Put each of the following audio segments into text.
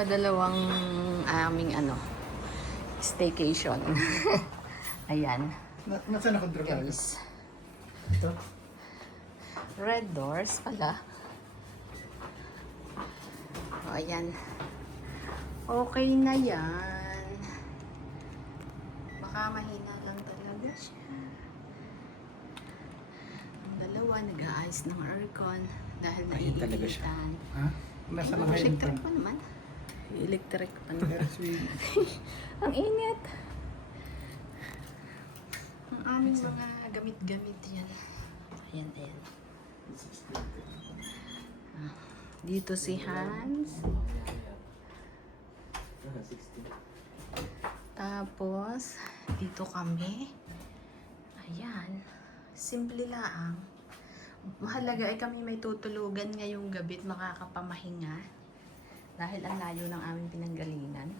Padalawang aming staycation. Ayan. Nasaan ako drone? Guys. Ito? Red doors pala. O, ayan. Okay na yan. Baka mahina lang talaga siya. Ang dalawa, nag-aayos ng aircon dahil Ayun talaga siya. naiinitan. Ha? Nasa lang kayo Electric pa naman. Electric pa naman. Ang init. Ang aming mga gamit-gamit yan. Ayan, ayan. Dito si Hans. Tapos, dito kami. Ayan. Simple lang. Mahalaga ay kami may tutulugan ngayong gabi at makakapamahinga. Dahil ang layo ng aming pinanggalingan.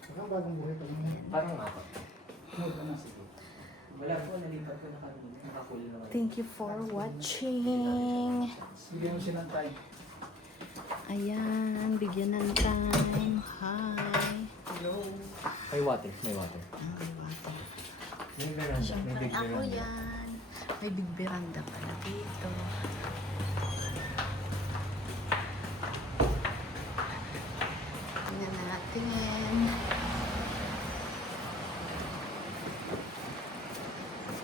Parang bagong buhay pa lang. Parang nga po. Ano, sige. Wala po, nalipat ko na kami. Nakakuli naman. Thank you for watching. Bigyan mo siya ng time. Ayan, bigyan ng time. Hi. Hello. May water, may water. Ang water. May veranda, may Siyempre big ako veranda. yan. May big veranda pala dito. Tingnan natin.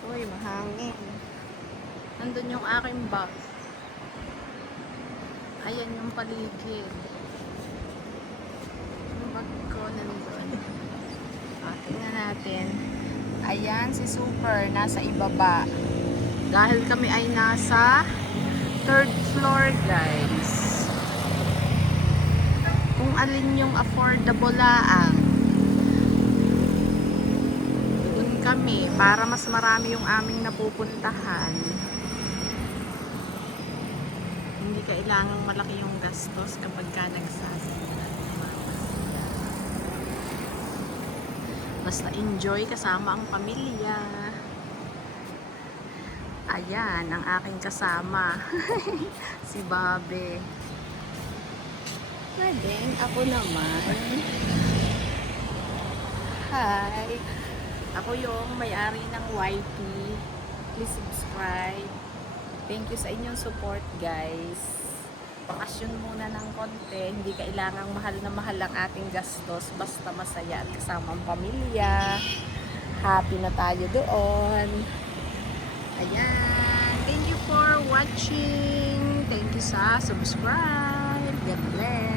Uy, mahangin. Nandun yung aking bag. Ayan yung paligid. Yung bag ko nandun. Tingnan natin. Ayan si Super, nasa ibaba. Dahil kami ay nasa 3rd floor, guys. Kung alin yung affordable laang. Doon kami, para mas marami yung aming napupuntahan. Hindi kailangang malaki yung gastos kapag ka nagsasaya. Basta enjoy kasama ang pamilya. Ayan, ang aking kasama. Si Bobby. Pwedeng, ako naman. Hi. Ako yung may-ari ng YT. Please subscribe. Thank you sa inyong support, guys. Bakasyon muna ng konti, hindi kailangang mahal na mahal ang ating gastos, basta masaya at kasama ang pamilya. Happy na tayo doon. Ayan. Thank you for watching. Thank you sa subscribe. God bless.